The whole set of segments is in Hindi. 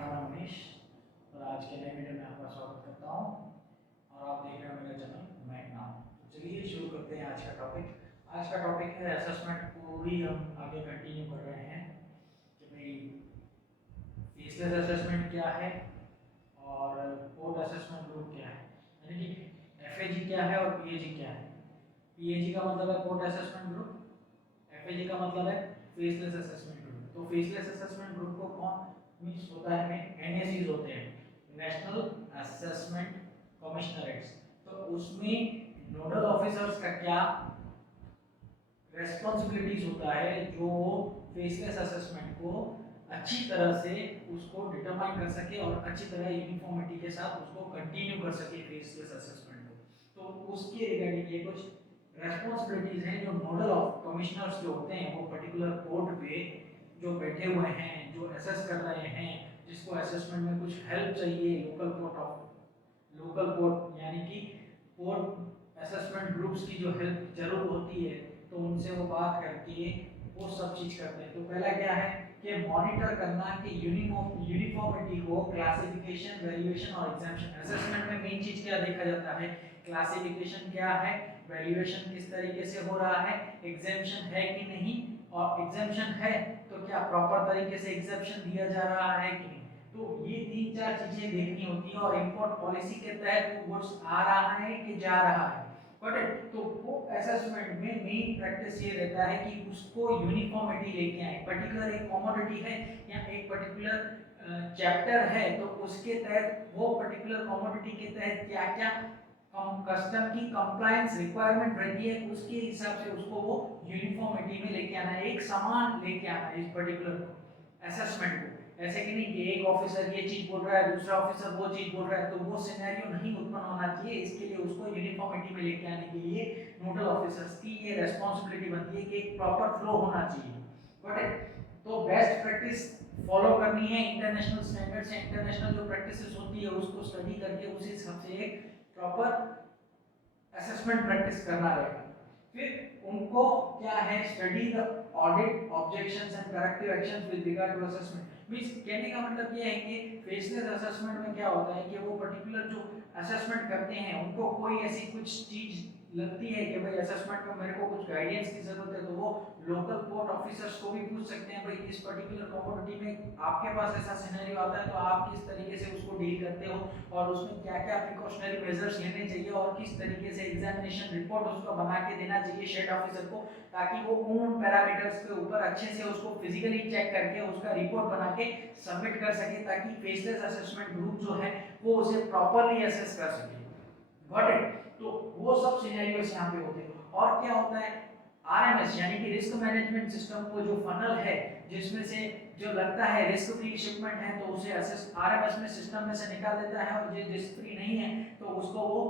मेरा नाम मनीष और आज के नए वीडियो में आपका स्वागत करता हूँ और आप देख रहे हो मेरा चैनल मैक नाम। तो चलिए शुरू करते हैं आज का टॉपिक। आज का टॉपिक है असेसमेंट को ही हम आगे कंटिन्यू कर रहे हैं कि भाई फेसलेस असेसमेंट क्या है और पोर्ट असेसमेंट ग्रुप क्या है, यानी कि एफएजी क्या है और पीएजी क्या है। पीएजी का मतलब है पोर्ट असेसमेंट ग्रुप, एफएजी का मतलब है फेसलेस असेसमेंट ग्रुप। तो फेसलेस असेसमेंट ग्रुप को कौन मीन्स होता है में एनएसीज होते हैं, नेशनल असेसमेंट कमिश्नरेट्स। तो उसमें नोडल ऑफिसर्स का क्या रेस्पॉन्सिबिलिटीज होता है जो फेसलेस असेसमेंट को अच्छी तरह से उसको डिटरमाइन कर सके और अच्छी तरह यूनिफॉर्मिटी के साथ उसको कंटिन्यू कर सके फेसलेस असेसमेंट को। तो उसके रिगार्डिंग ये कुछ रेस्पॉन्सिबिलिटीज हैं जो नोडल ऑफ कमिश्नर्स जो होते हैं वो पर्टिकुलर पोर्ट पे जो बैठे हुए हैं, जो असेस कर रहे हैं, जिसको असेसमेंट में कुछ हेल्प चाहिए, लोकल पोर्ट यानी कि पोर्ट असेसमेंट ग्रुप्स की जो हेल्प जरूर होती है तो उनसे वो बात करके वो सब चीज करते हैं। तो पहला क्या है कि मॉनिटर करना कि यूनिफॉर्मिटी को क्लासिफिकेशन, वैल्यूएशन और एग्जाम्पशन। असेसमेंट में मेन चीज क्या देखा जाता है, क्लासिफिकेशन क्या है, वैल्यूएशन किस तरीके से हो रहा है, एग्जाम्पशन है कि नहीं, और एग्जाम्पशन है तो क्या प्रॉपर तरीके से एग्जाम्पशन दिया जा रहा है कि नहीं। तो ये तीन चार चीजें देखनी होती है और इंपोर्ट पॉलिसी के तहत वो गुड्स आ रहा है कि जा रहा है। बट तो वो असेसमेंट में मेन प्रैक्टिस ये रहता है कि उसको यूनिफॉर्मिटी लेके आए। पर्टिकुलर एक कमोडिटी है या एक पर्टिकुलर चैप्टर है तो उसके तहत वो पर्टिकुलर कमोडिटी के तहत क्या क्या कस्टम की कंप्लायंस रिक्वायरमेंट रहती है, उसके हिसाब से उसको वो यूनिफॉर्मिटी में लेके आना है, एक समान लेके आना है इस पर्टिकुलर असेसमेंट को। ऐसे कि नहीं कि एक ऑफिसर ये चीज बोल रहा है, दूसरा ऑफिसर वो चीज बोल रहा है, तो वो सिनेरियो नहीं उत्पन्न होना चाहिए। इसके लिए उसको यूनिफॉर्मिटी में लेके आने के लिए नोडल ऑफिसर्स की ये रेस्पॉन्सिबिलिटी बनती है कि एक प्रॉपर फ्लो होना चाहिए। बट तो बेस्ट प्रैक्टिस फॉलो करनी है, इंटरनेशनल स्टैंडर्ड्स या इंटरनेशनल जो प्रैक्टिसेस होती है उसको स्टडी करके उसी हिसाब से एक प्रॉपर असेसमेंट प्रैक्टिस करना रहेगा। फिर उनको क्या है, study the audit objections and corrective actions with regard to assessment. Means कहने का मतलब ये है कि फेसलेस असेसमेंट में क्या होता है कि वो पर्टिकुलर जो असेसमेंट करते हैं उनको कोई ऐसी कुछ चीज लगती है कि भाई असेसमेंट में मेरे को कुछ गाइडेंस की जरूरत है, तो वो लोकल पोर्ट ऑफिसर्स को भी पूछ सकते हैं भाई इस पर्टिकुलर कमोडिटी में आपके पास ऐसा सिनेरियो आता है तो आप किस तरीके से उसको डील करते हो और उसमें क्या क्या प्रिकॉशनरी मेजर्स लेने चाहिए और किस तरीके से एग्जामिनेशन रिपोर्ट उसको बना के देना चाहिए शेड ऑफिसर को, ताकि वो उन पैरामीटर्स के ऊपर अच्छे से उसको फिजिकली चेक करके उसका रिपोर्ट बना के सबमिट कर सके, ताकि फेसलेस असेसमेंट ग्रुप जो है वो उसे प्रॉपर्ली असेस कर सके। Got it. तो वो सब सिनेरियोस यहाँ पे होते हैं। और क्या होता है, आरएमएस यानी कि रिस्क मैनेजमेंट सिस्टम को जो फनल है जिसमें से जो लगता है रिस्क फ्री शिपमेंट है तो उसे आरएमएस में सिस्टम में से निकाल देता है, और जो रिस्क फ्री नहीं है तो उसको वो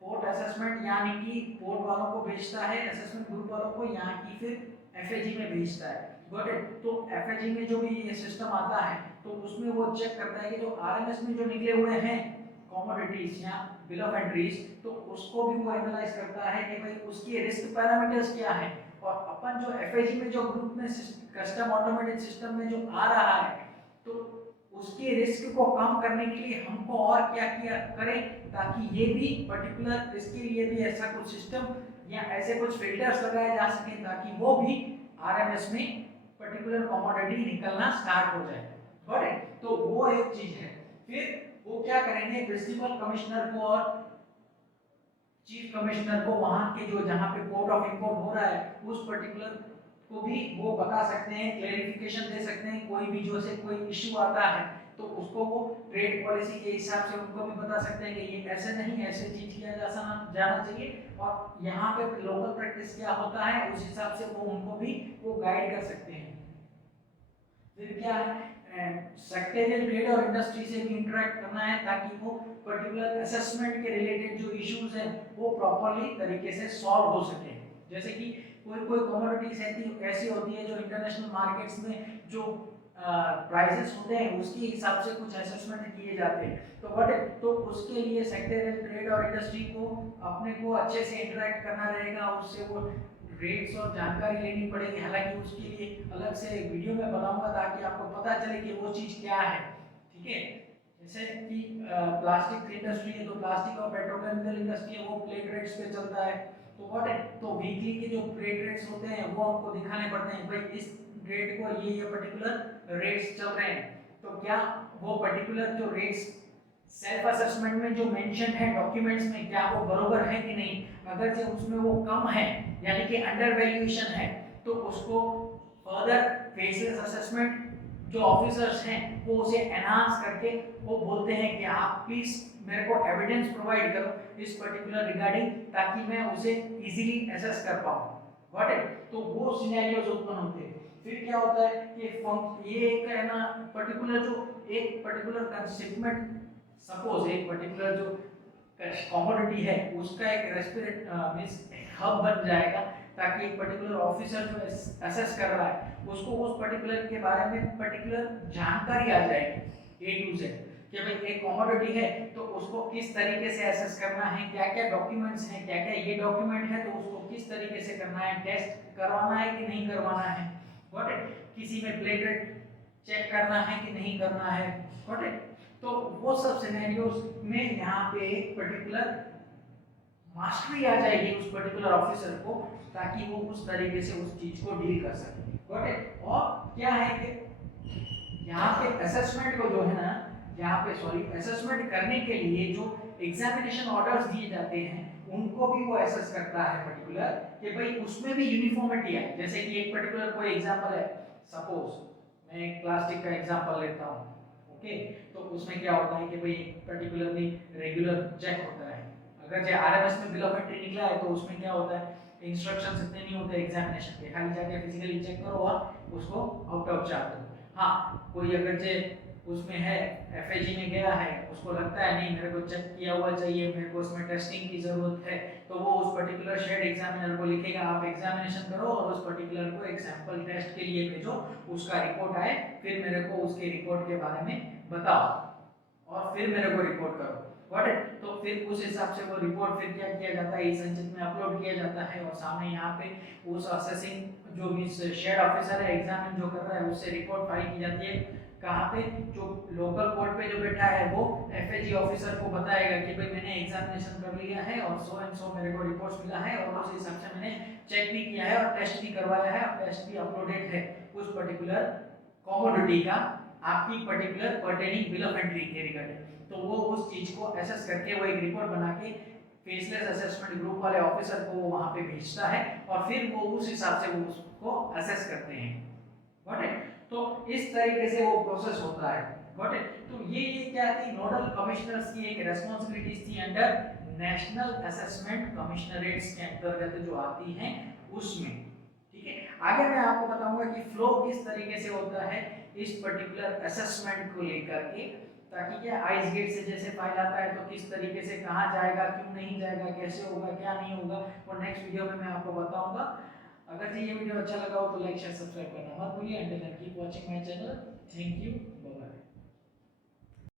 पोर्ट असेसमेंट यानी कि पोर्ट वालों को भेजता है, असेसमेंट ग्रुप वालों को, यहाँ की फिर एफएजी में भेजता है। Got it. तो एफएजी में जो भी ये सिस्टम आता है तो उसमें वो चेक करता है कि जो आरएमएस में जो निकले हुए हैं कमोडिटीज या बिल ऑफ एंट्रीज, तो उसको भी वो एनालाइज करता है कि भाई उसकी रिस्क पैरामीटर्स क्या है, और अपन जो एफएजी में जो ग्रुप में कस्टम ऑटोमेटेड सिस्टम में जो आ रहा है तो उसके रिस्क को कम करने के लिए हमको और क्या किया करें ताकि ये भी पर्टिकुलर इसके लिए भी ऐसा कुछ सिस्टम या ऐसे कुछ फिल्टर्स लगाए जा सके ताकि वो भी आरएमएस में पर्टिकुलर कमोडिटी निकलना स्टार्ट हो जाए। Got it. तो वो एक चीज है। फिर वो क्या करेंगे, प्रिंसिपल कमिश्नर को और चीफ कमिश्नर को वहां के जो जहां पे पोर्ट ऑफ इंपोर्ट हो रहा है उस पर्टिकुलर को भी वो बता सकते हैं, क्लेरिफिकेशन दे सकते हैं। कोई भी जो से कोई इशू आता है तो उसको वो ट्रेड पॉलिसी के हिसाब से उनको भी बता सकते हैं कि ये ऐसे नहीं ऐसे चीज किया जाना चाहिए, और यहाँ पे लोकल प्रैक्टिस क्या होता है उस हिसाब से वो उनको भी वो गाइड कर सकते हैं। फिर क्या है, सेक्टोरियल ट्रेड और इंडस्ट्री से भी इंटरेक्ट करना है ताकि वो पर्टिकुलर असेसमेंट के रिलेटेड जो इश्यूज हैं वो प्रॉपर्ली तरीके से सॉल्व हो सके। जैसे कि कोई कोई कमोडिटीज ऐसी होती है जो इंटरनेशनल मार्केट्स में जो प्राइसेस होते हैं उसके हिसाब से कुछ असेसमेंट किए जाते हैं, तो बट तो उसके लिए सेक्टोरियल ट्रेड और इंडस्ट्री को अपने को अच्छे से इंटरेक्ट करना रहेगा, उससे वो रेट्स और जानकारी लेनी पड़ेगी। हालांकि उसके लिए अलग से वीडियो में बनाऊंगा ताकि आपको पता चले कि वो चीज़ क्या है। ठीक है। जैसे कि प्लास्टिक इंडस्ट्री है, तो प्लास्टिक और पेट्रोकेमिकल इंडस्ट्री है, वो प्लेट रेट्स पे चलता है। तो व्हाट है, तो वीकली के जो प्लेट रेट्स होते हैं वो आपको दिखाने पड़ते हैं, भाई इस रेट को ये पर्टिकुलर रेट्स चल रहे हैं। तो क्या वो पर्टिकुलर जो रेट्स सेल्फ असेसमेंट में जो मेंशन है डॉक्यूमेंट्स में, क्या वो बरोबर है कि नहीं। अगर जो उसमें वो कम है यानी कि अंडर वैल्यूएशन है, तो उसको फर्दर फेसलेस असेसमेंट जो ऑफिसर्स हैं वो उसे एनहांस करके वो बोलते हैं कि आप प्लीज मेरे को एविडेंस प्रोवाइड करो इस पर्टिकुलर रिगार्डिंग, ताकि मैं उसे इजीली एसेस कर पाऊं। व्हाट है, तो वो सिनेरियोस उत्पन्न होते हैं। फिर क्या होता है कि ये एक है ना पर्टिकुलर जो एक पर्टिकुलर शिपमेंट, सपोज एक पर्टिकुलर जो कमोडिटी है उसका एक रेस्पिरेट मींस हब बन जाएगा, ताकि एक पर्टिकुलर ऑफिसर जो असेस कर रहा है उसको उस पर्टिकुलर के बारे में पर्टिकुलर जानकारी आ जाएगी A to Z, कि भाई एक कमोडिटी है तो उसको किस तरीके से असेस करना है, क्या क्या डॉक्यूमेंट्स हैं, क्या क्या ये डॉक्यूमेंट है तो उसको किस तरीके से करना है, टेस्ट करवाना है कि नहीं करवाना है। गॉट इट, किसी में प्लेट रेट चेक करना है कि नहीं करना है। गॉट इट, तो वो सब सिनेरियोस में यहाँ पे एक पर्टिकुलर मास्टरी आ जाएगी उस पर्टिकुलर ऑफिसर को, ताकि वो उस तरीके से उस चीज को डील कर सके। गॉट इट, और क्या है कि यहाँ पे असेसमेंट को जो है ना, यहाँ पे सॉरी असेसमेंट करने के लिए जो एग्जामिनेशन ऑर्डर्स दिए जाते हैं उनको भी वो असेस करता है पर्टिकुलर, कि भाई उसमें भी यूनिफॉर्मिटी है। जैसे कि एक पर्टिकुलर कोई एग्जांपल है, सपोज मैं एक प्लास्टिक का एग्जांपल लेता हूँ, ओके, तो उसमें क्या होता है कि भाई पर्टिकुलरली रेगुलर चेक होता है। अगर जो आरएमएस में बिल ऑफ एंट्री निकला है तो उसमें क्या होता है, इंस्ट्रक्शंस इतने नहीं होते एग्जामिनेशन के, खाली जाके फिजिकली चेक करो और उसको आउट ऑफ चार्ज दो। हाँ, कोई अगर जे उसमें है एफएजी में गया है, उसको लगता है नहीं मेरे को चेक किया हुआ चाहिए, मेरे को उसमें टेस्टिंग की जरूरत है, तो वो उस पर्टिकुलर शेड एग्जामिनर को लिखेगा आप एग्जामिनेशन करो और उस पर्टिकुलर को एक सैंपल टेस्ट के लिए भेजो, उसका रिपोर्ट आए, फिर मेरे को उसके रिपोर्ट के बारे में बताओ और फिर मेरे को रिपोर्ट करो। गॉट इट, तो फिर उस हिसाब से वो रिपोर्ट फिर क्या किया जाता है, इस संचित में अपलोड किया जाता है और सामने यहाँ पे उस असेसिंग जो भी शेड ऑफिसर है एग्जामिन जो कर रहा है उससे रिपोर्ट फाइल की जाती है। कहाँ पे, जो लोकल कोर्ट पे जो बैठा है वो एफएजी ऑफिसर को बताएगा कि भाई मैंने एग्जामिनेशन कर लिया है और सो एंड सो मेरे को रिपोर्ट्स मिला है और उस हिसाब से मैंने चेक भी किया है और टेस्ट भी करवाया है और टेस्ट भी अपलोडेड है उस पर्टिकुलर कमोडिटी का आपकी particular pertaining bill of entry के रिगार्डिंग। तो वो उस चीज को एसेस करके वो एक रिपोर्ट बना के फेसलेस असेसमेंट ग्रुप वाले ऑफिसर को वहां पे भेजता है और फिर वो उस हिसाब से वो उसको असेस करते हैं। गॉट इट, तो इस तरीके से वो प्रोसेस होता है। गॉट इट, तो ये क्या थी, नोडल कमिश्नर्स की एक रेस्पॉन्सिबिलिटीज थी अंडर नेशनल असेसमेंट कमिश्नरेट्स के अंतर्गत जो आती हैं उसमें। ठीक है, आगे मैं आपको बताऊंगा कि फ्लो किस तरीके से होता है इस पर्टिकुलर असेसमेंट को लेकर के, ताकि क्या आइस गेट से जैसे फाइल आता है तो किस तरीके से कहाँ जाएगा, क्यों नहीं जाएगा, कैसे होगा, क्या नहीं होगा, और नेक्स्ट वीडियो में मैं आपको बताऊंगा। अगर ये वीडियो अच्छा लगा हो तो लाइक शेयर सब्सक्राइब करना मत भूलिए। Until then keep watching my channel. Thank you.